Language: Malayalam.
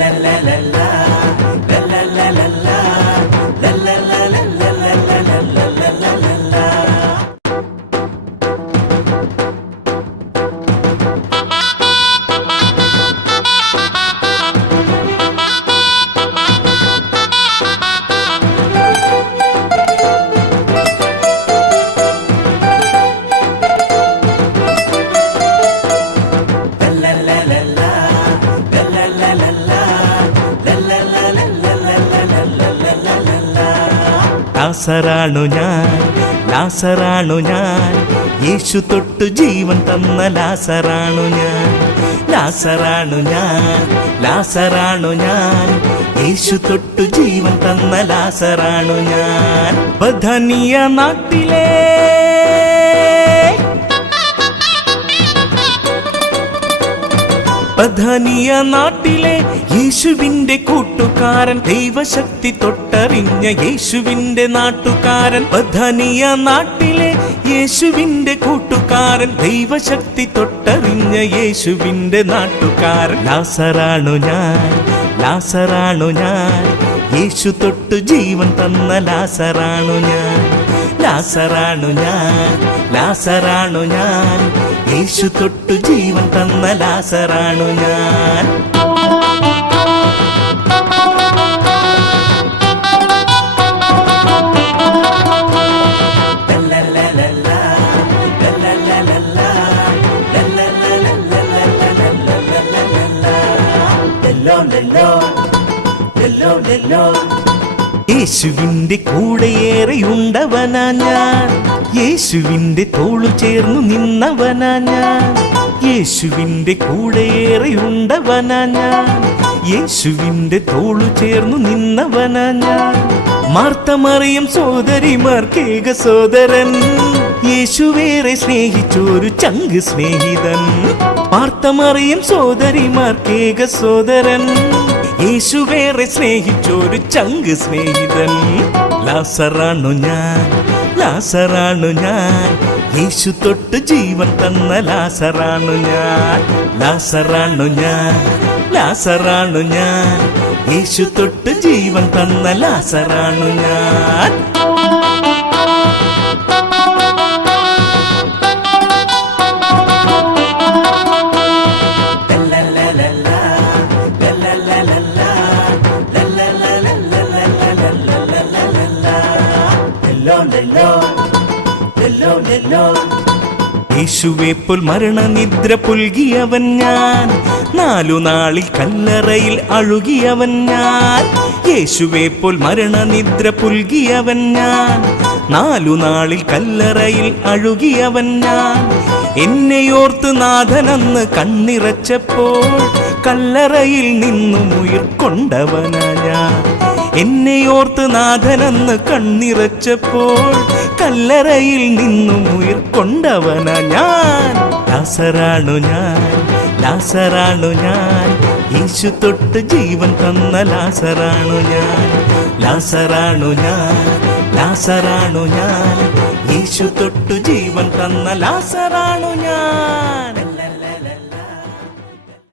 la la la la. ലാസറാണു ഞാൻ ലാസറാണു ഞാൻ. യേശു തൊട്ടു ജീവൻ തന്ന ലാസറാണു ഞാൻ. ലാസറാണു ഞാൻ ലാസറാണു ഞാൻ. യേശു തൊട്ടു ജീവൻ തന്ന ലാസറാണു ഞാൻ. ബധനിയ നാട്ടിലെ ബഥാനിയ നാട്ടിലെ യേശുവിന്റെ കൂട്ടുകാരൻ ദൈവശക്തി തൊട്ടറിഞ്ഞ യേശുവിന്റെ നാട്ടുകാരൻ. ബഥാനിയ നാട്ടിലെ യേശുവിന്റെ കൂട്ടുകാരൻ ദൈവശക്തി തൊട്ടറിഞ്ഞ യേശുവിന്റെ നാട്ടുകാരൻ. ലാസറാണു ഞാൻ? ലാസറാണു ഞാൻ? യേശു തൊട്ടു ജീവൻ തന്ന ലാസറാണു ഞാൻ? ലാസറാണു ഞാൻ? ലാസറാണു ഞാൻ? യേശു തൊട്ടു ജീവൻ തന്ന ലാസറാണു ഞാൻ. യേശുവിന്റെ കൂടെയേറെയുണ്ടവനാ ഞാൻ. യേശുവിന്റെ തോളു ചേർന്നു നിന്നവനാ ഞാൻ. യേശുവിന്റെ കൂടെയേറെയുണ്ടവനാ ഞാൻ. യേശുവിന്റെ തോളു ചേർന്നു നിന്നവനാ ഞാൻ. മാർത്തമറിയം സോദരിമാർക്കേക സോദരൻ. യേശുവേറെ സ്നേഹിച്ചൊരു ചങ്ക് സ്നേഹിതൻ. മാർത്തമറിയം സോദരിമാർക്കേക സോദരൻ. യേശുവേറെ സ്നേഹിച്ചൊരു ചങ്ക് സ്നേഹിതൻ. ലാസറാണു ഞാൻ ലാസറാണു ഞാൻ. യേശു തൊട്ട് ജീവൻ തന്ന ലാസറാണു ഞാൻ ലാസറാണു ഞാൻ ലാസറാണു ഞാൻ. യേശു തൊട്ട് ജീവൻ തന്ന ലാസറാണു ഞാൻ. യേശുവെ പോൽ മരണനിദ്ര പുൽകിയവൻ ഞാൻ. നാലു നാളിൽ കല്ലറയിൽ അഴുകിയവൻ ഞാൻ. യേശുവേപ്പുൽ പോൽ മരണനിദ്ര പുൽകിയവൻ ഞാൻ. നാലു നാളിൽ കല്ലറയിൽ അഴുകിയവൻ ഞാൻ. എന്നെയോർത്ത് നാഥനെന്ന് കണ്ണിറച്ചപ്പോൾ കല്ലറയിൽ നിന്നും ഉയർക്കൊണ്ടവനാ ഞാൻ. എന്നെയോർത്ത് നാഥനെന്ന് കണ്ണിറച്ചപ്പോൾ കല്ലറയിൽ നിന്നും ഉയർക്കൊണ്ടവന ഞാൻ. ലാസറാണു ഞാൻ ലാസറാണു ഞാൻ. യേശു തൊട്ട് ജീവൻ തന്ന ലാസറാണു ഞാൻ. ലാസറാണു ഞാൻ ലാസറാണു ഞാൻ. യേശു തൊട്ട് ജീവൻ തന്ന ലാസറാണു